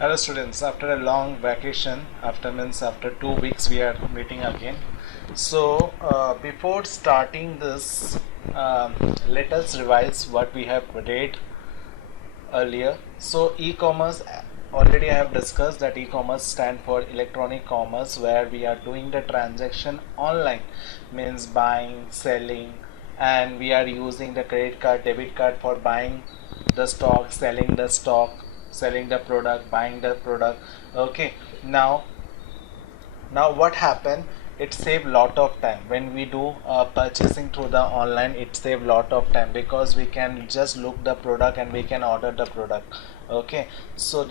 Hello students, after a long vacation, after 2 weeks we are meeting again. So before starting this, let us revise what we have read earlier. So e-commerce, already I have discussed that e-commerce stand for electronic commerce, where we are doing the transaction online, means buying, selling, and we are using the credit card, debit card for buying the stock, selling the product, buying the product. Okay, now what happened, it save lot of time when we do purchasing through the online. It save lot of time because we can just look the product and we can order the product. Okay, so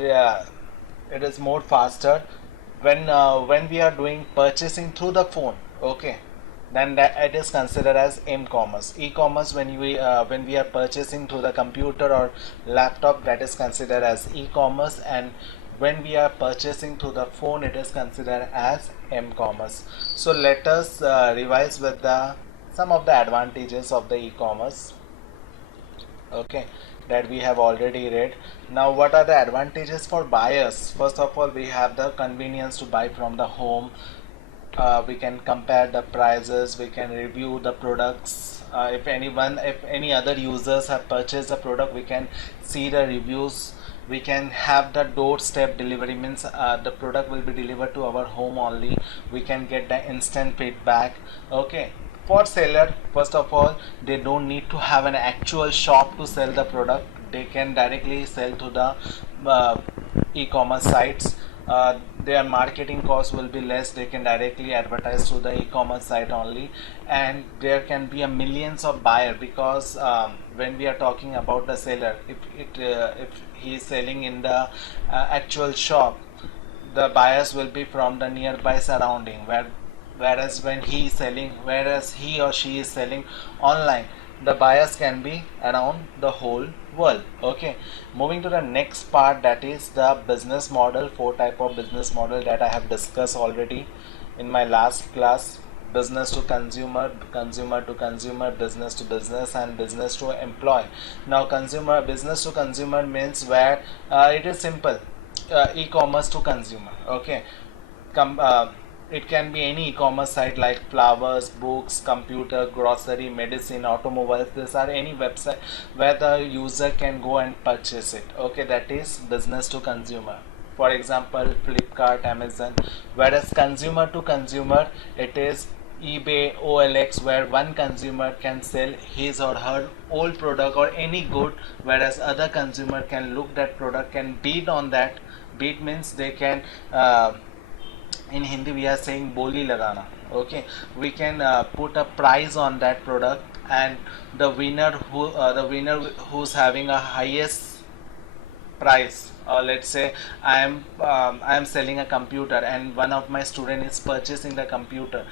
it is more faster when we are doing purchasing through the phone. Okay, then that it is considered as e-commerce. E-commerce, when we are purchasing through the computer or laptop, that is considered as e-commerce, and when we are purchasing through the phone, it is considered as m-commerce. So let us revise with the some of the advantages of the e-commerce. Okay, that we have already read. Now what are the advantages for buyers? First of all, we have the convenience to buy from the home. We can compare the prices, we can review the products. If any other users have purchased the product, we can see the reviews. We can have the doorstep delivery, means the product will be delivered to our home only. We can get the instant feedback. Okay, for seller, first of all, they don't need to have an actual shop to sell the product. They can directly sell to the uh, e-commerce sites. Their marketing cost will be less. They can directly advertise to the e-commerce site only, and there can be a millions of buyer, because when we are talking about the seller, if he is selling in the actual shop, the buyers will be from the nearby surrounding, whereas he or she is selling online, the buyers can be around the whole world. Okay, moving to the next part, that is the business model. Four type of business model that I have discussed already in my last class: business to consumer, consumer to consumer, business to business, and business to employee. Now consumer business to consumer means where it is simple, e-commerce to consumer. Okay, Com- uh, it can be any e-commerce site like flowers, books, computer, grocery, medicine, automobiles. These are any website where the user can go and purchase it. Okay, that is business to consumer. For example, Flipkart, Amazon. Whereas consumer to consumer, it is eBay, OLX, where one consumer can sell his or her old product or any good, whereas other consumer can look that product, can bid on that. Bid means they can, in Hindi we are saying boli lagana. Okay, we can put a price on that product, and the winner who's having a highest price. Let's say I am selling a computer, and one of my student is purchasing the computer.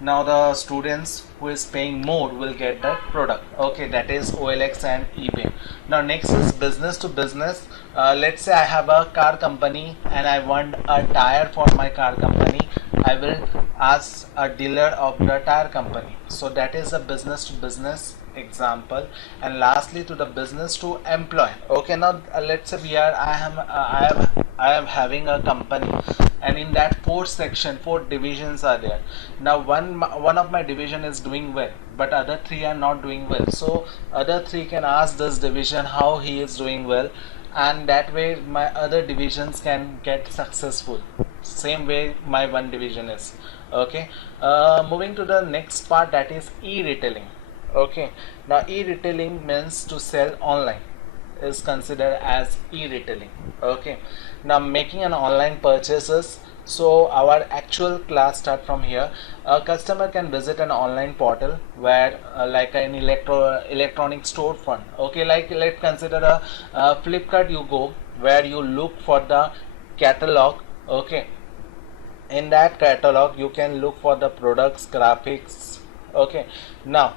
Now the students who is paying more will get that product. Okay, that is OLX and eBay. Now next is business to business. Let's say I have a car company and I want a tire for my car company. I will ask a dealer of the tire company. So that is a business to business example. And lastly, to the business to employ. Okay, now let's say I am having a company, and in that four divisions are there. Now one of my division is doing well, but other three are not doing well. So other three can ask this division how he is doing well, and that way my other divisions can get successful, same way my one division is. Okay, moving to the next part, that is e-retailing. Okay, now e-retailing means to sell online, is considered as e-retailing. Okay, now making an online purchases. So our actual class start from here. A customer can visit an online portal where like an electronic storefront. Okay, like let's consider a Flipkart. You go where you look for the catalog. Okay, in that catalog you can look for the products, graphics. Okay, now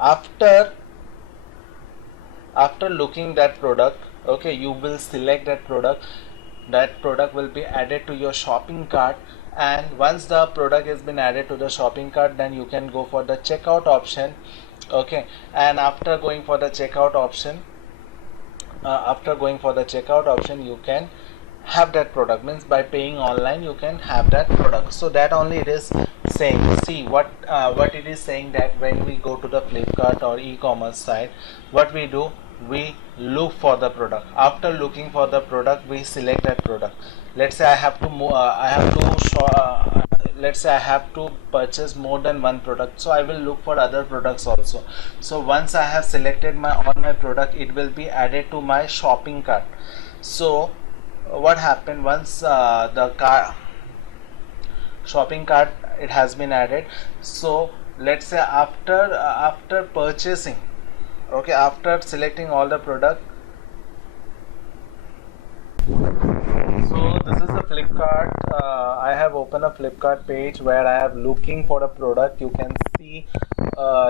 after looking that product, okay, you will select that product. That product will be added to your shopping cart, and once the product has been added to the shopping cart, then you can go for the checkout option. Okay, and after going for the checkout option, you can have that product, means by paying online you can have that product. So that only it is saying. See what it is saying, that when we go to the Flipkart or e-commerce site, what we do, we look for the product. After looking for the product, we select that product. Let's say I have to let's say I have to purchase more than one product, so I will look for other products also. So once I have selected my all my product, it will be added to my shopping cart. So what happened, once the shopping cart it has been added, so let's say after purchasing, okay, after selecting all the product, so this is a Flipkart. I have opened a Flipkart page where I have looking for a product. You can see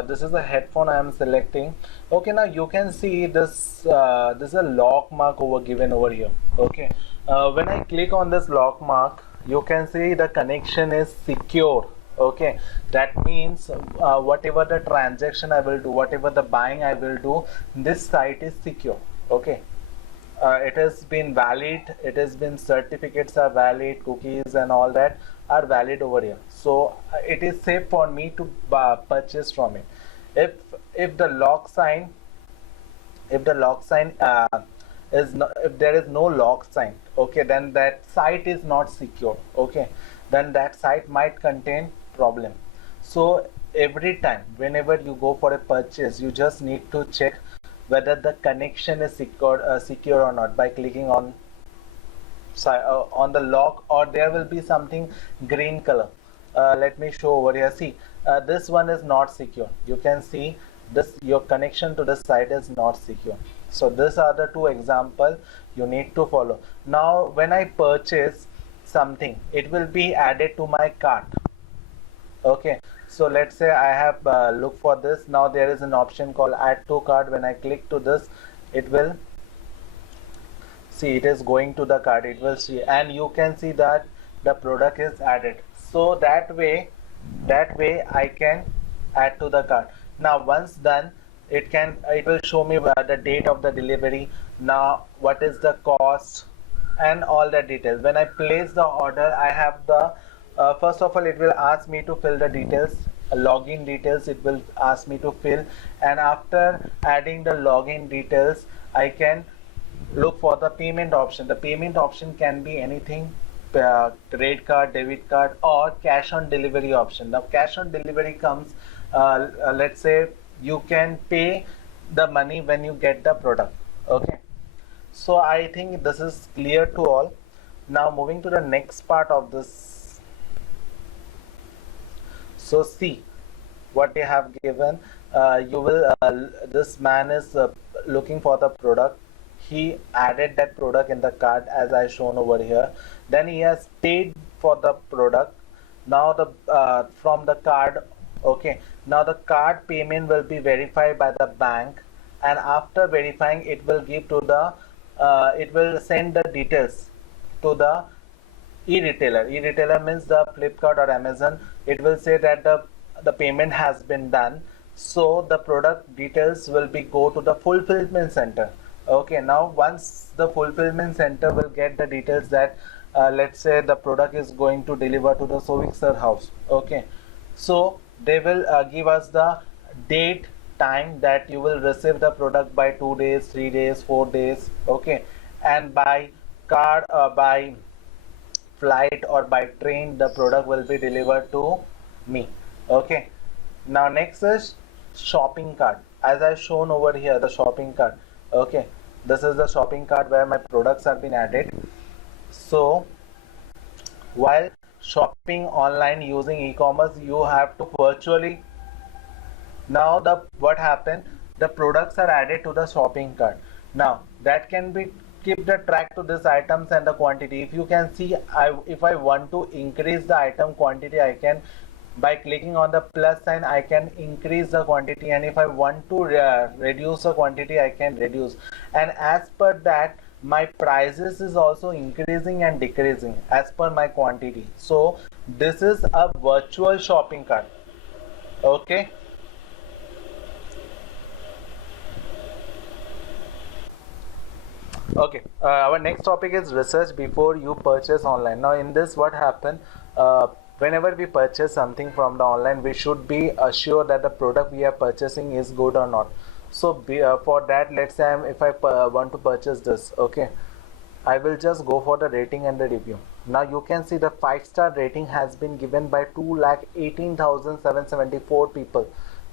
this is a headphone I am selecting. Okay, now you can see this. This is a lock mark given over here. Okay, when I click on this lock mark, you can see the connection is secure. Okay, that means whatever the transaction I will do, whatever the buying I will do, this site is secure. Okay, it has been valid, it has been, certificates are valid, cookies and all that are valid over here, so it is safe for me to purchase from it. if if the lock sign, if the lock sign is not, if there is no lock sign, okay, then that site is not secure. Okay, then that site might contain problem. So every time whenever you go for a purchase, you just need to check whether the connection is secure or not by clicking on the lock, or there will be something green color. Let me show over here. See, this one is not secure. You can see this, your connection to the site is not secure. So these are the two examples you need to follow. Now when I purchase something, it will be added to my cart. Okay, so let's say I have looked for this. Now there is an option called add to cart. When I click to this, it will see, it is going to the cart, it will see, and you can see that the product is added. So that way I can add to the cart. Now once done, it will show me the date of the delivery, now what is the cost and all the details. When I place the order, I have the first of all it will ask me to fill the details, login details it will ask me to fill, and after adding the login details, I can look for the payment option. The payment option can be anything, credit card, debit card, or cash on delivery option. Now cash on delivery comes, let's say you can pay the money when you get the product. Okay, so I think this is clear to all. Now moving to the next part of this. So see what they have given. You will this man is looking for the product. He added that product in the cart as I shown over here. Then he has paid for the product. Now the from the card. Okay, now the card payment will be verified by the bank, and after verifying, it will give to the it will send the details to the e-retailer. E-retailer means the Flipkart or Amazon. It will say that the payment has been done, so the product details will be go to the fulfillment center. Okay, now once the fulfillment center will get the details that let's say the product is going to deliver to the Sovixer house. Okay, so they will give us the date, time that you will receive the product by 2 days, 3 days, 4 days. Okay, and by card, by flight or by train, the product will be delivered to me. Okay, now next is shopping cart. As I shown over here, the shopping cart. Okay, this is the shopping cart where my products have been added. So while shopping online using e-commerce, you have to virtually, now the what happened, the products are added to the shopping cart. Now that can be keep the track to these items and the quantity. If you can see, if I want to increase the item quantity, I can, by clicking on the plus sign, I can increase the quantity, and if I want to reduce the quantity, I can reduce. And as per that, my prices is also increasing and decreasing as per my quantity. So this is a virtual shopping cart. Okay, Okay, our next topic is research before you purchase online. Now, in this, what happened? Whenever we purchase something from the online, we should be assured that the product we are purchasing is good or not. So, for that, let's say if I want to purchase this, okay, I will just go for the rating and the review. Now you can see the 5-star rating has been given by 2,18,774 people.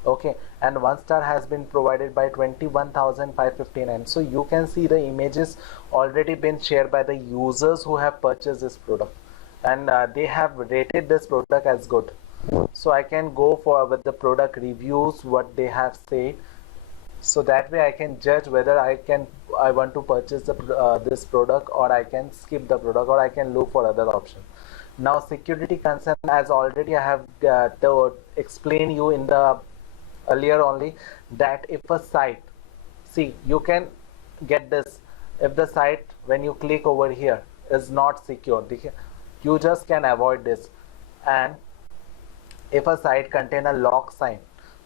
Okay, and 1 star has been provided by 21,559. So you can see the images already been shared by the users who have purchased this product, and they have rated this product as good. So I can go for with the product reviews, what they have said, so that way I can judge whether I want to purchase this product, or I can skip the product, or I can look for other option. Now security concern, as already I have to explain you in the earlier only, that if a site, see, you can get this, if the site when you click over here is not secure, you just can avoid this. And if a site contain a lock sign,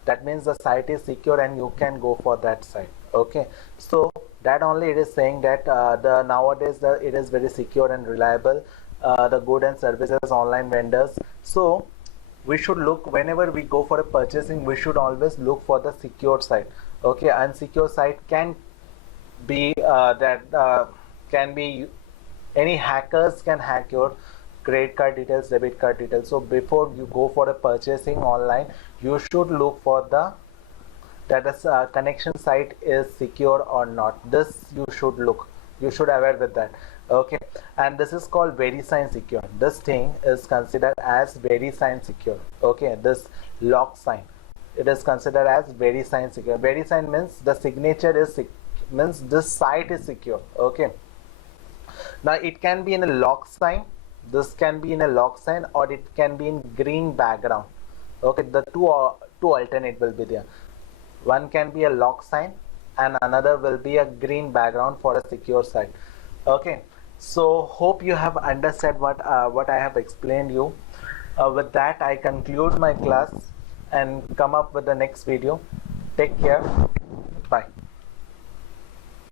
that means the site is secure and you can go for that site. Okay, so that only it is saying that the nowadays it is very secure and reliable, the good and services online vendors. So we should look, whenever we go for a purchasing, we should always look for the secure site. Okay, unsecure site can be can be any hackers can hack your credit card details, debit card details. So before you go for a purchasing online, you should look for the that the connection site is secure or not. This you should look, you should aware with that. Okay, and this is called VeriSign secure. This thing is considered as VeriSign secure. Okay, this lock sign, it is considered as VeriSign secure. VeriSign means the signature is means this site is secure. Okay, now it can be in a lock sign, this can be in a lock sign, or it can be in green background. Okay, the two alternate will be there. One can be a lock sign and another will be a green background for a secure site. Okay, so hope you have understood what I have explained you. With that I conclude my class and come up with the next video. Take care.